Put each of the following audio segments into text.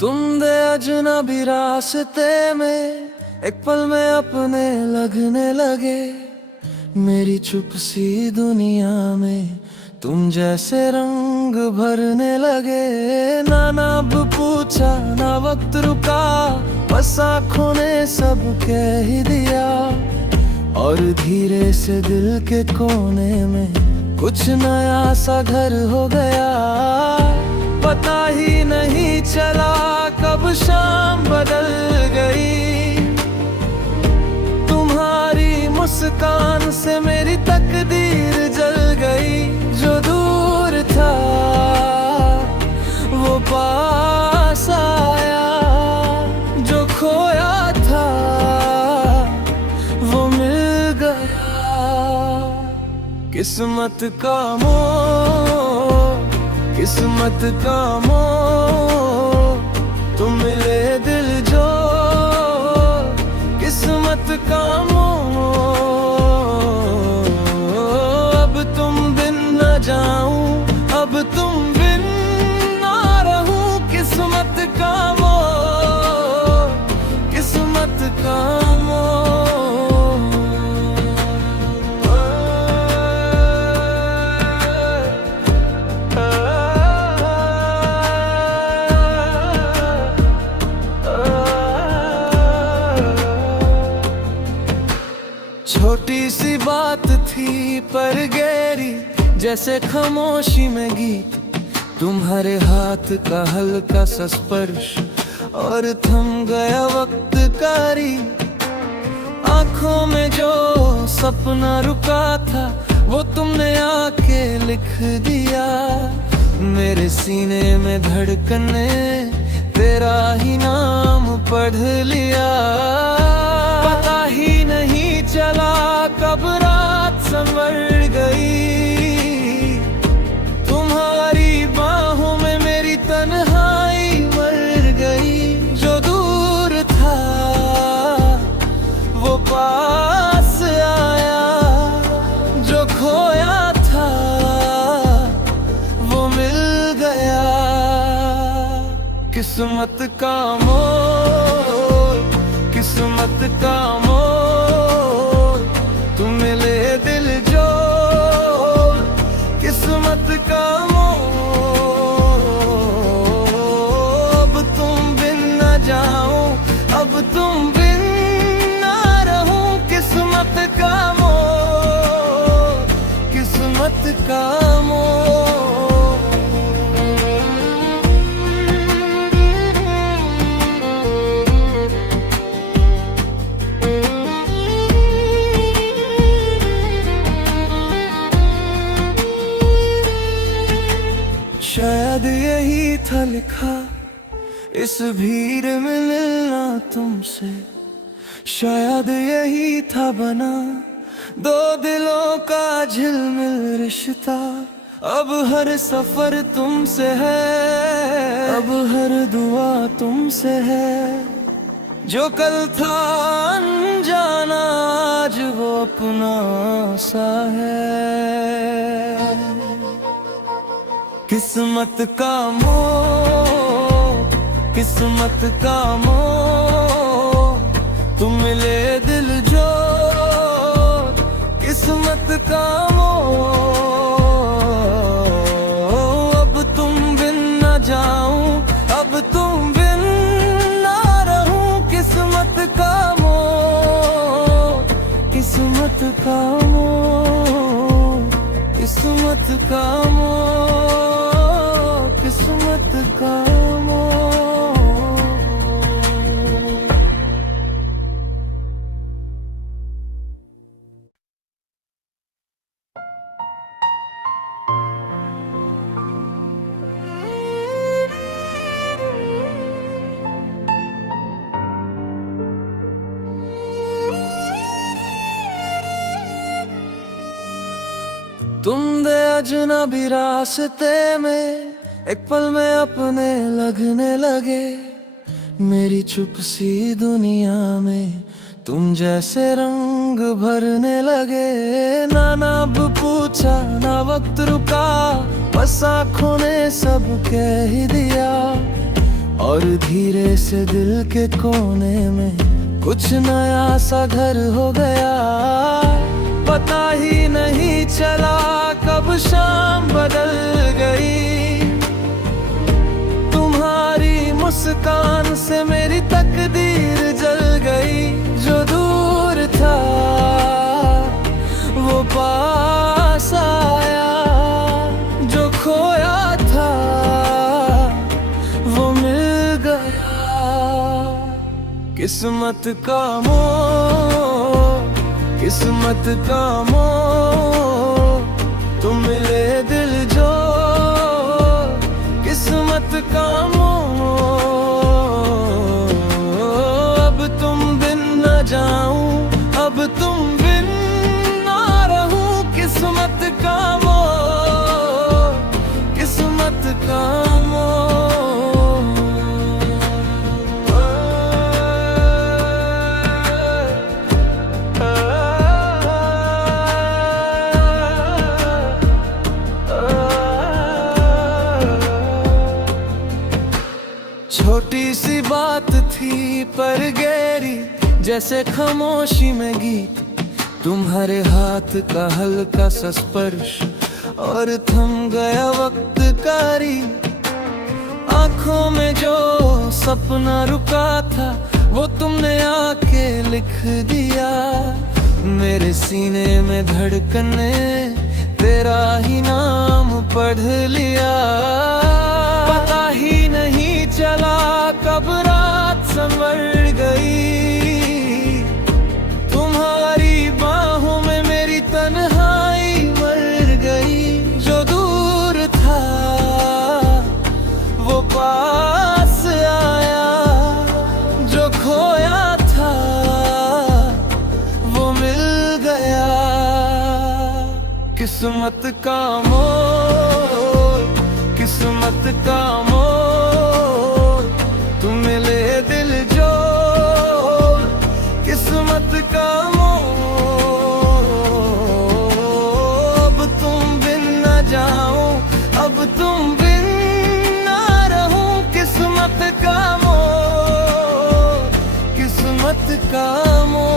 तुम दे अजनबी रास्ते में एक पल में अपने लगने लगे। मेरी चुप सी दुनिया में तुम जैसे रंग भरने लगे। ना नाम पूछा ना वक्त रुका, बस आँखों ने सब कह ही दिया। और धीरे से दिल के कोने में कुछ नया सा घर हो गया। पता ही नहीं चला कब शाम बदल गई। तुम्हारी मुस्कान से मेरी तकदीर जल गई। जो दूर था वो पास आया, जो खोया था वो मिल गया। किस्मत का मोह, किस्मत का मोह, तुम मिले दिल जो किस्मत का मोह। अब तुम बिन न जाऊं, अब तुम बिन ना रहूं। किस्मत का मोह, किस्मत का मोह। छोटी सी बात थी पर गहरी, जैसे खामोशी में गीत। तुम्हारे हाथ का हल्का सा स्पर्श और थम गया वक्त कारी। आंखों में जो सपना रुका था वो तुमने आके लिख दिया। मेरे सीने में धड़कने तेरा ही नाम पढ़ लिया। पता ही नहीं चला कब रात संवर गई। तुम्हारी बाहों में मेरी तन्हाई मर गई। जो दूर था वो पास आया, जो खोया था वो मिल गया। किस्मत का मोह, किस्मत का मोह, तुम मिले दिल जो किस्मत का मोह। अब तुम बिन न जाऊं, अब तुम बिन ना रहूं। किस्मत का मोह, किस्मत का मोह। शायद यही था लिखा इस भीड़ में मिलना तुमसे। शायद यही था बना दो दिलों का झिलमिल रिश्ता। अब हर सफर तुमसे है, अब हर दुआ तुमसे है। जो कल था अनजाना आज वो अपना सा है। किस्मत का मोह, किस्मत का मोह, तुम मिले दिल जो किस्मत का मोह। अब तुम बिन न जाऊं, अब तुम बिन ना रहूं। किस्मत का मोह, किस्मत का मोह, किस्मत का मोह, किस्मत का मोह। तुम दे अजनबी रास्ते में एक पल में अपने लगने लगे। मेरी चुप सी दुनिया में तुम जैसे रंग भरने लगे। ना नाम पूछा ना वक्त रुका, बस आँखों ने सब कह ही दिया। और धीरे से दिल के कोने में कुछ नया सा घर हो गया। पता ही नहीं चला कब शाम बदल गई। तुम्हारी मुस्कान से मेरी तकदीर जल गई। जो दूर था वो पास आया, जो खोया था वो मिल गया। किस्मत का मोह, किस्मत का मोह, तुम मिले दिल जो किस्मत का मोह। अब तुम बिन न जाऊं, अब तुम बिन ना रहूं। किस्मत का मोह, किस्मत का मोह। छोटी सी बात थी पर गहरी, जैसे खामोशी में गीत। तुम्हारे हाथ का हल्का सा स्पर्श और थम गया वक्त कारी। आंखों में जो सपना रुका था वो तुमने आके लिख दिया। मेरे सीने में धड़कने तेरा ही नाम पढ़ लिया। पता ही नहीं चला कब रात संवर गई। तुम्हारी बाहों में मेरी तन्हाई मर गई। जो दूर था वो पास आया, जो खोया था वो मिल गया। किस्मत का मोह, किस्मत का मोह, तुम मिले दिल जो किस्मत का मोह। अब तुम बिन न जाऊं, अब तुम बिन ना रहूं। किस्मत का मोह, किस्मत का मोह।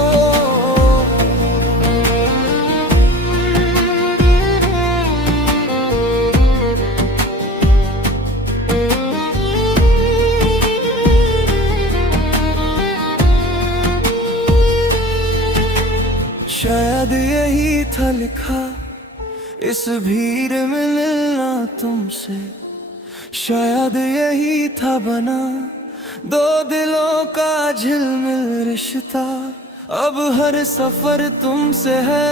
शायद यही था लिखा इस भीड़ में मिलना तुमसे। शायद यही था बना दो दिलों का झिलमिल रिश्ता। अब हर सफर तुमसे है,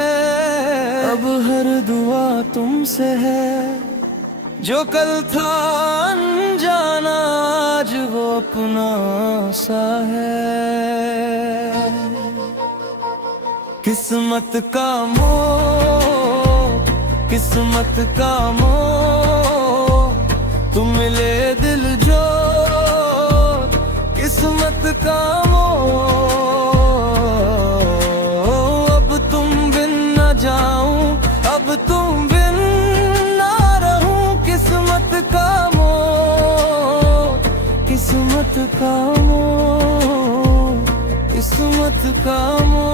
अब हर दुआ तुमसे है। जो कल था अनजाना आज वो अपना सा है। किस्मत का मोह, किस्मत का मोह, तुम मिले दिल जो किस्मत का मोह। अब तुम बिन न जाऊं, अब तुम बिन ना रहूं। किस्मत का मोह, किस्मत का मोह, किस्मत का मोह,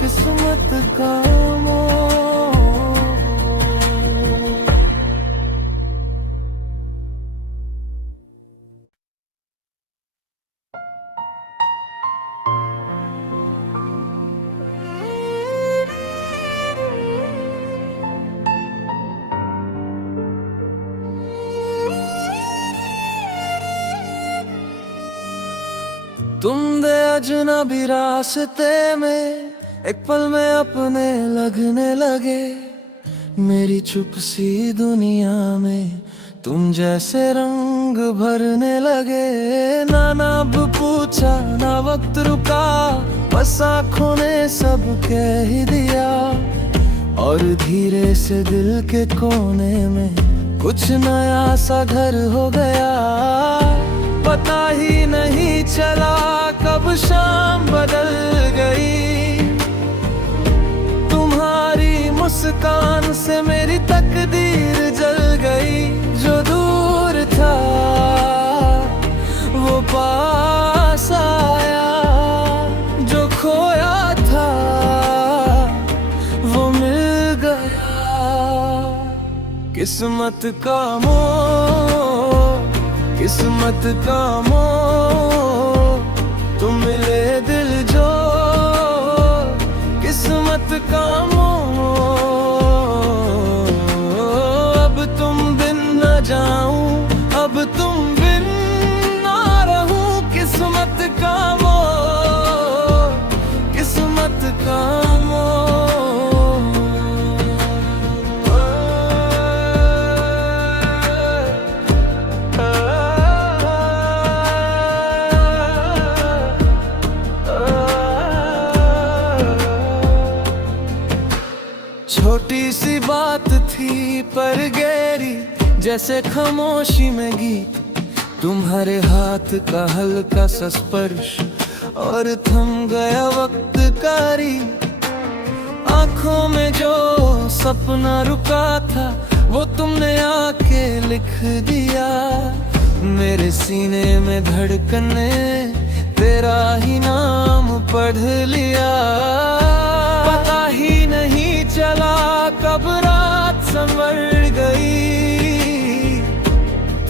किस्मत का मोह। तुम दे अजनबी रास्ते में एक पल में अपने लगने लगे। मेरी चुप सी दुनिया में तुम जैसे रंग भरने लगे। ना नाम पूछा ना वक्त रुका, बस आँखों ने सब कह ही दिया। और धीरे से दिल के कोने में कुछ नया सा घर हो गया। पता ही नहीं चला कब शाम बदल गई। तुम्हारी मुस्कान से मेरी तकदीर जल गई। जो दूर था किस्मत का मोह, किस्मत का मोह, तुम मिले दिल जो किस्मत का मोह। अब तुम बिन न जाऊं, अब तुम बिन ना रहूं, किस्मत का मोह, किस्मत का मोह। छोटी सी बात थी पर गहरी, जैसे खामोशी में गीत, तुम्हारे हाथ का हल्का सा स्पर्श और थम गया वक्त कारी। आंखों में जो सपना रुका था वो तुमने आके लिख दिया। मेरे सीने में धड़कने तेरा ही नाम पढ़ लिया। पता ही नहीं चला कब रात संवर गई,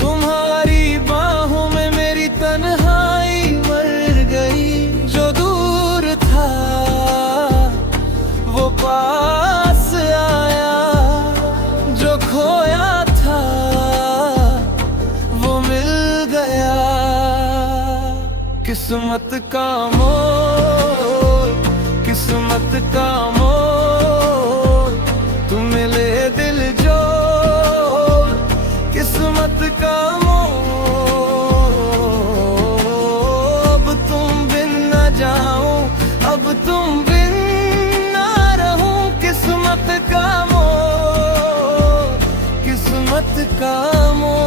तुम्हारी बाहों में मेरी तन्हाई मर गई। जो दूर था वो पास आया, जो खोया था वो मिल गया। किस्मत का मोह, किस्मत का मोह, तुम मिले दिल जो किस्मत का मोह। अब तुम बिन न जाऊं, अब तुम बिन ना रहूं, किस्मत का मोह, किस्मत का मोह।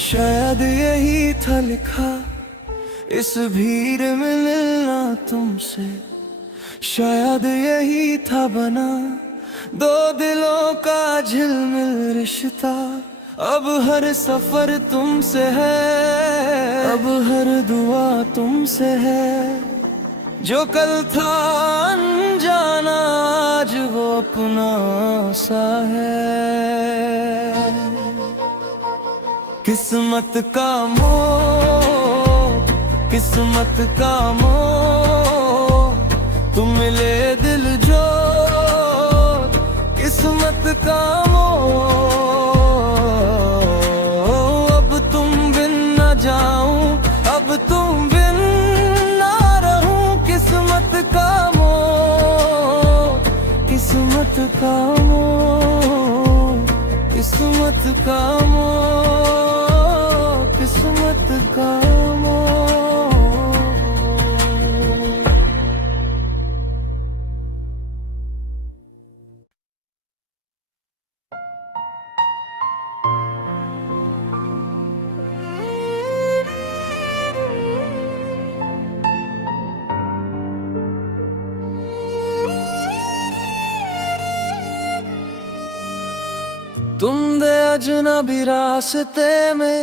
शायद यही था लिखा इस भीड़ में मिलना तुमसे, शायद यही था बना दो दिलों का झिलमिल रिश्ता। अब हर सफर तुमसे है, अब हर दुआ तुमसे है। जो कल था अनजाना आज वो अपना सा है। किस्मत का मोह, किस्मत का मोह, तुम मिले दिल जो किस्मत का मोह। अब तुम बिन न जाऊं, अब तुम बिन ना रहूं, किस्मत का मोह, किस्मत का मोह, किस्मत का मोह, किस्मत का मोह। तुम दे अजनबी रास्ते में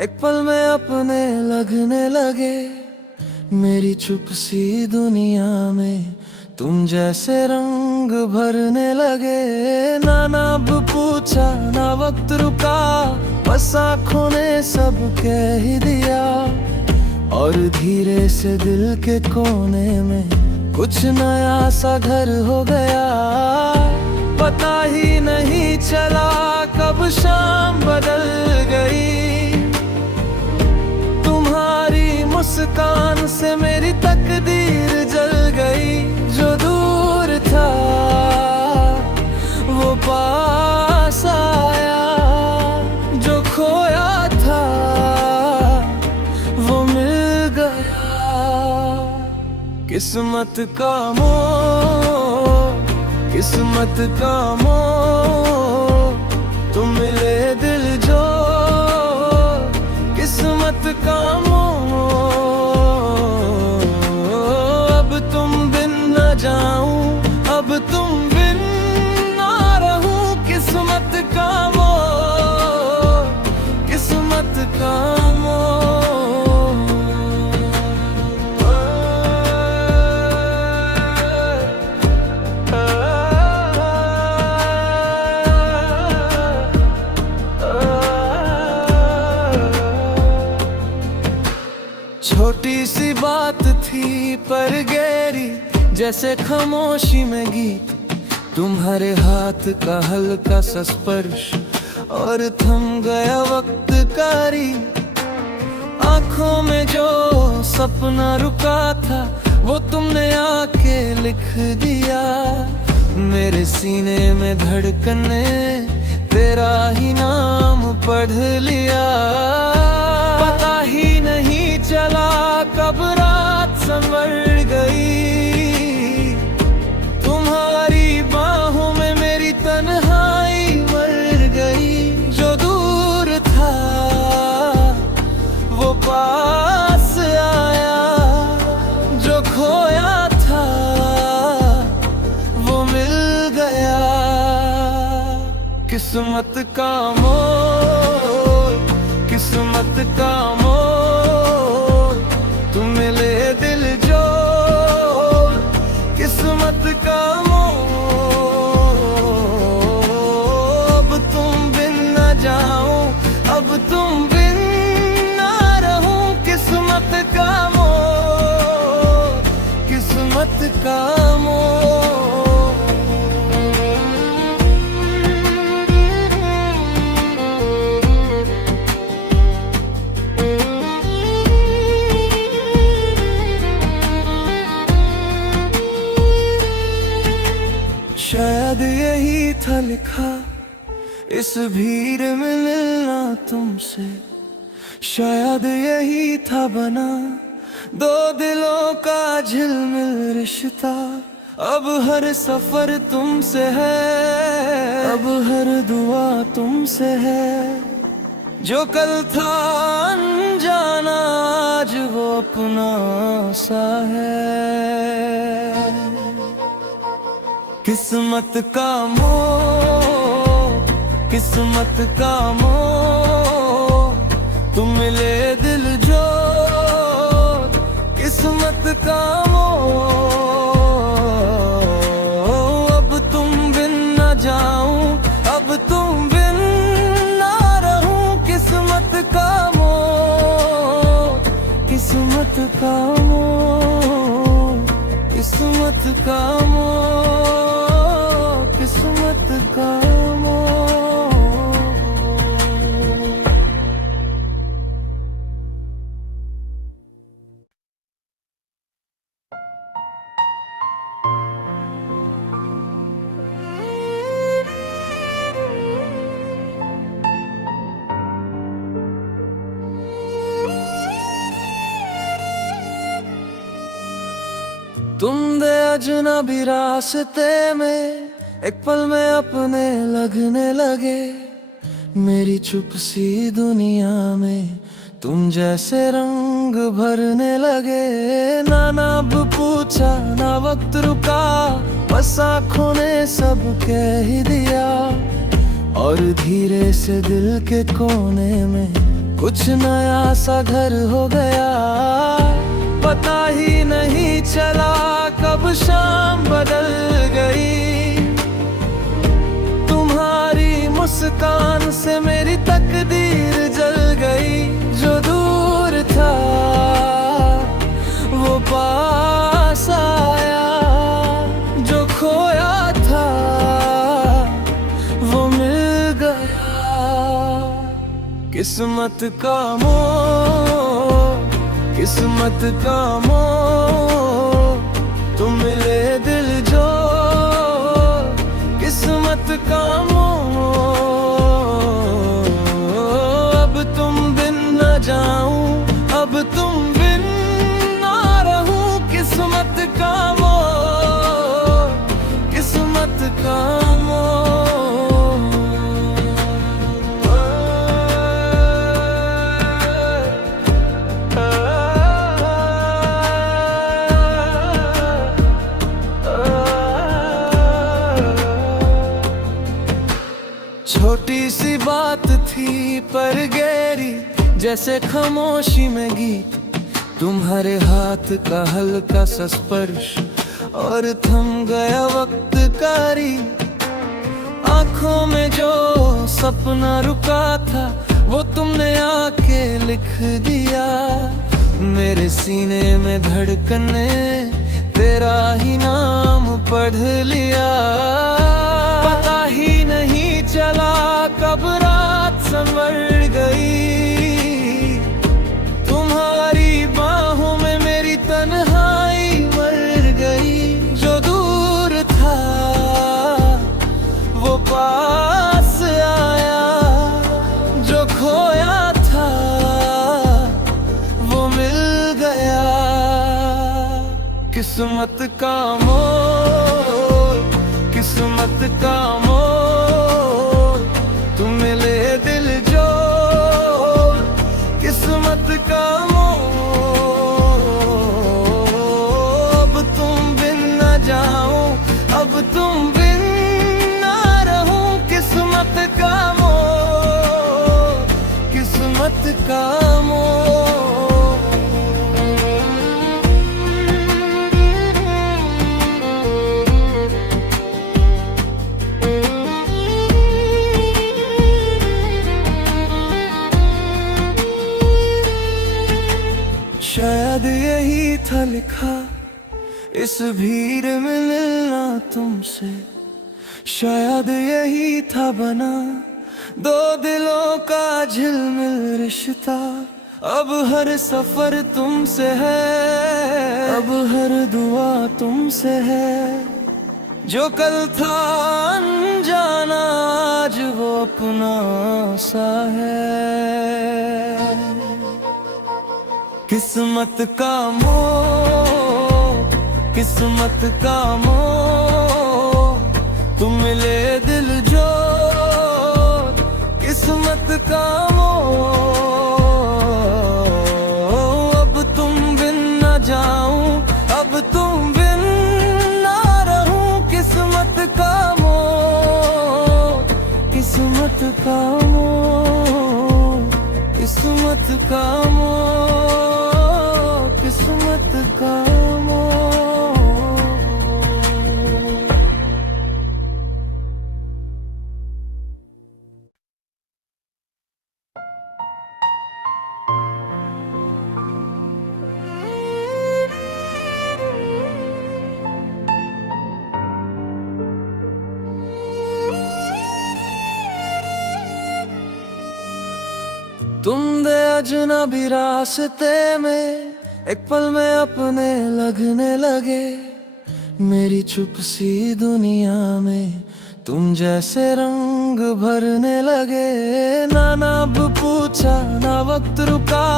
एक पल में अपने लगने लगे। मेरी चुप सी दुनिया में तुम जैसे रंग भरने लगे। ना नाम पूछा ना वक्त रुका, बस आँखों ने सब कह ही दिया। और धीरे से दिल के कोने में कुछ नया सा घर हो गया। पता ही नहीं चला कब शाम बदल गई। तुम्हारी मुस्कान से मेरी तकदीर जल गई। जो दूर था वो पास आया, जो खोया था वो मिल गया। किस्मत का मोह, किस्मत का मोह, तुम मिले दिल जो किस्मत का मोह। अब तुम बिन न जाऊं, अब तुम बिन ना रहूं, किस्मत का छोटी सी बात थी पर गहरी, जैसे खामोशी में गीत। तुम्हारे हाथ का हल्का सा स्पर्श और थम गया वक्त कारी। आंखों में जो सपना रुका था वो तुमने आके लिख दिया। मेरे सीने में धड़कने तेरा ही नाम पढ़ लिया। पता ही नहीं चला कब रात संवर गई। तुम्हारी बाहों में मेरी तन्हाई मर गई। जो दूर था वो पास आया, जो खोया था वो मिल गया। किस्मत का मोल, किस्मत का मोल, तुम मिले दिल जो। किस्मत का मोल, अब तुम बिन न जाऊं, अब तुम बिन ना रहूं। किस्मत का मोल, किस्मत का मोल। शायद यही था लिखा इस भीड़ में मिलना तुमसे। शायद यही था बना दो दिलों का झिलमिल रिश्ता। अब हर सफर तुमसे है, अब हर दुआ तुमसे है। जो कल था अनजाना आज वो अपना सा है। किस्मत का मोह, किस्मत का मोह, तुम मिले दिल जो। किस्मत का मोह, अब तुम बिन न जाऊं, अब तुम बिन ना रहूं। किस्मत का मोह, किस्मत का मोह, किस्मत का मोह, किस्मत का मोह। तुम दे अजनबी रास्ते में एक पल में अपने लगने लगे। मेरी चुप सी दुनिया में तुम जैसे रंग भरने लगे। ना नाम पूछा ना वक्त रुका, बस आँखों ने सब कह ही दिया। और धीरे से दिल के कोने में कुछ नया सा घर हो गया। पता ही नहीं चला कब शाम बदल गई। तुम्हारी मुस्कान से मेरी तकदीर जल गई। जो दूर था वो पास आया, जो खोया था वो मिल गया। किस्मत का मोह, किस्मत का मोह, तुम मिले दिल जो। किस्मत का मोह, अब तुम बिन न जाऊं, अब तुम बिन ना रहूं। किस्मत का मोह, किस्मत का मोह। छोटी सी बात थी पर गहरी, जैसे खामोशी में गीत। तुम्हारे हाथ का हल्का सा स्पर्श और थम गया वक्त कारी। आंखों में जो सपना रुका था वो तुमने आके लिख दिया। मेरे सीने में धड़कने तेरा ही नाम पढ़ लिया। पता ही नहीं चला कब रात संवर गई, तुम्हारी बाहों में मेरी तन्हाई मर गई। जो दूर था वो पास आया, जो खोया था वो मिल गया। किस्मत का मोल, किस्मत का मोल, तुम मिले दिल जो किस्मत का मोल। अब तुम बिन न जाऊं, अब तुम बिन ना रहूं। किस्मत का मोल, किस्मत का मोल। शायद यही था लिखा इस भीड़ में मिलना तुमसे, शायद यही था बना दो दिलों का झिलमिल रिश्ता। अब हर सफर तुमसे है, अब हर दुआ तुमसे है। जो कल था अनजाना आज वो अपना सा है। किस्मत का मोह, किस्मत का मोह, तुम मिले दिल जो किस्मत का मोह। अब तुम बिन न जाऊं, अब तुम बिन ना रहूं। किस्मत का मोह, किस्मत का मोह, किस्मत का मोह, किस्मत का मोह। तुम दे अजनबी रास्ते में एक पल में अपने लगने लगे। मेरी चुप सी दुनिया में तुम जैसे रंग भरने लगे। ना नाम पूछा ना वक्त रुका,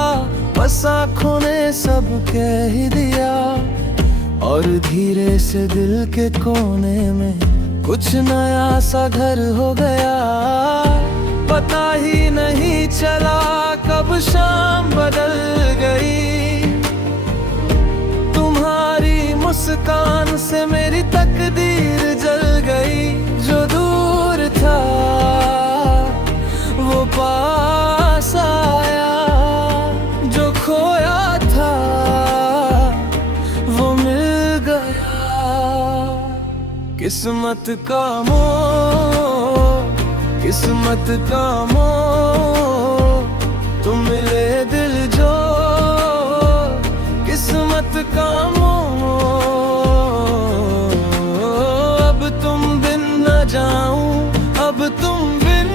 बस आँखों ने सब कह ही दिया। और धीरे से दिल के कोने में कुछ नया सा घर हो गया। पता ही नहीं चला कब शाम बदल गई, तुम्हारी मुस्कान से मेरी तकदीर जल गई। जो दूर था वो पास आया, जो खोया था वो मिल गया। किस्मत का मोह, किस्मत का मोह, तुम मिले दिल जो किस्मत का मोह। अब तुम बिन न जाऊं, अब तुम बिन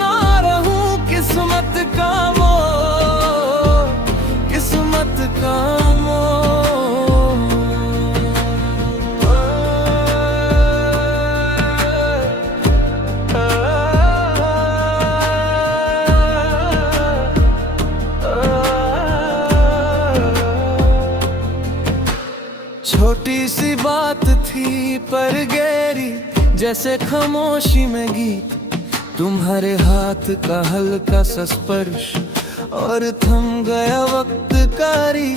ना रहूं। किस्मत का मोह, किस्मत का मोह। छोटी सी बात थी पर गहरी, जैसे खामोशी में गीत। तुम्हारे हाथ का हल्का सा स्पर्श और थम गया वक्त कारी।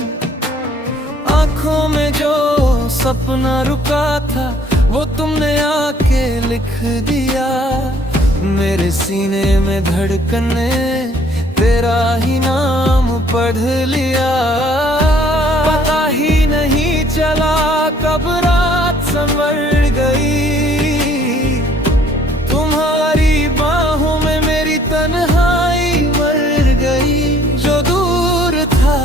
आंखों में जो सपना रुका था वो तुमने आके लिख दिया। मेरे सीने में धड़कने तेरा ही नाम पढ़ लिया। पता ही नहीं चला कब रात संवर गई, तुम्हारी बाहों में मेरी तन्हाई मर गई। जो दूर था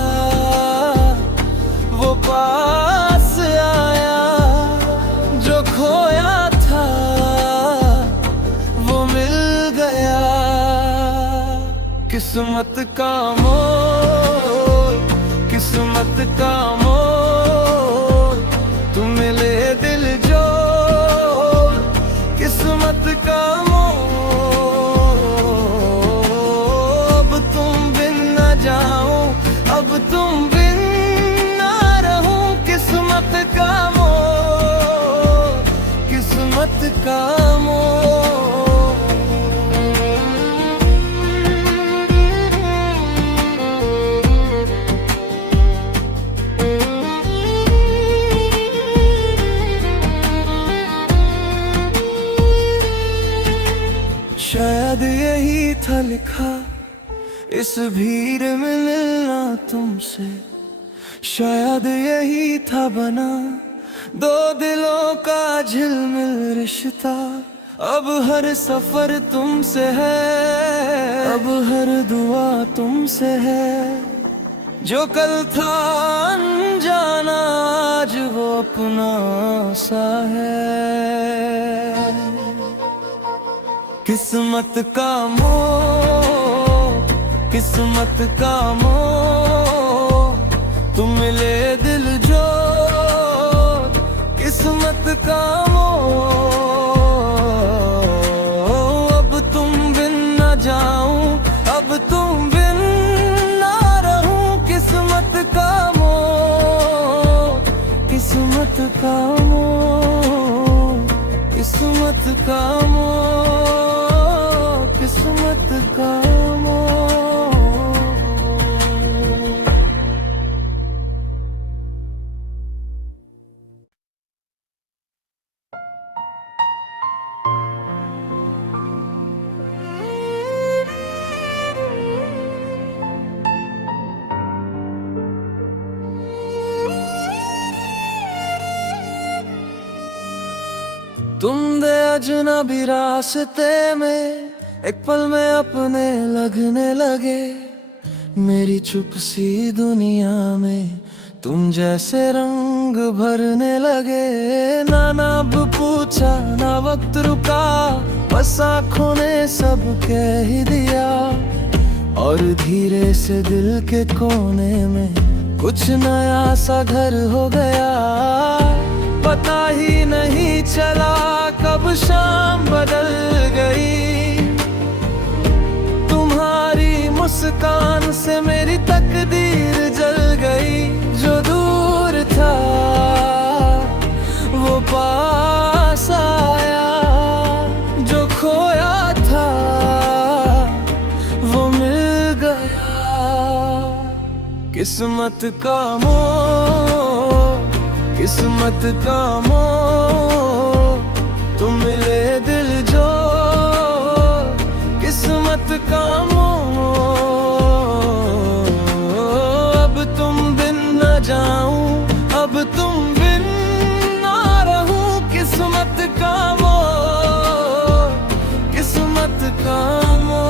किस्मत का मोड़, किस्मत का मोड़, तू मिले दिल जो, किस्मत का मोड़। अब तुम बिन न जाऊं, अब तुम बिन ना रहूं, किस्मत का मोड़, किस्मत का मोड़। शायद यही था लिखा इस भीड़ में मिलना तुमसे, शायद यही था बना दो दिलों का झिलमिल रिश्ता। अब हर सफर तुमसे है, अब हर दुआ तुमसे है। जो कल था अनजाना आज वो अपना सा है। किस्मत का मोड़, किस्मत का मोड़, तुम मिले दिल जो, किस्मत का मोड़। अब तुम बिन न जाऊं, अब तुम बिन ना रहूं, किस्मत का मोड़, किस्मत का मोड़, किस्मत का मोड़, किस्मत का मोड़। तुम दे अजनबी रास्ते में एक पल में अपने लगने लगे। मेरी चुप सी दुनिया में तुम जैसे रंग भरने लगे। ना नाम पूछा ना वक्त रुका, बस आँखों ने सब कह ही दिया। और धीरे से दिल के कोने में कुछ नया सा घर हो गया। पता ही नहीं चला कब शाम बदल गई। तुम्हारी मुस्कान से मेरी तकदीर जल गई। जो दूर था वो पास आया, जो खोया था वो मिल गया। किस्मत का मोड़, किस्मत का मोड़, तुम मिले दिल जो, किस्मत का मोड़। अब तुम बिन न जाऊं, अब तुम बिन ना रहूं, किस्मत का मोड़, किस्मत का मोड़।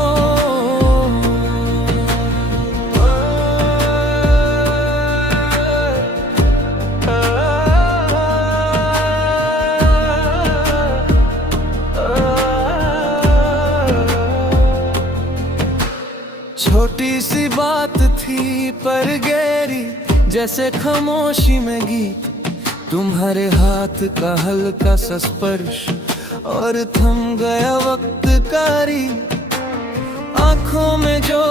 छोटी सी बात थी पर गहरी, जैसे खामोशी में गीत। तुम्हारे हाथ का हल्का सा स्पर्श और थम गया वक्त कारी। आंखों में जो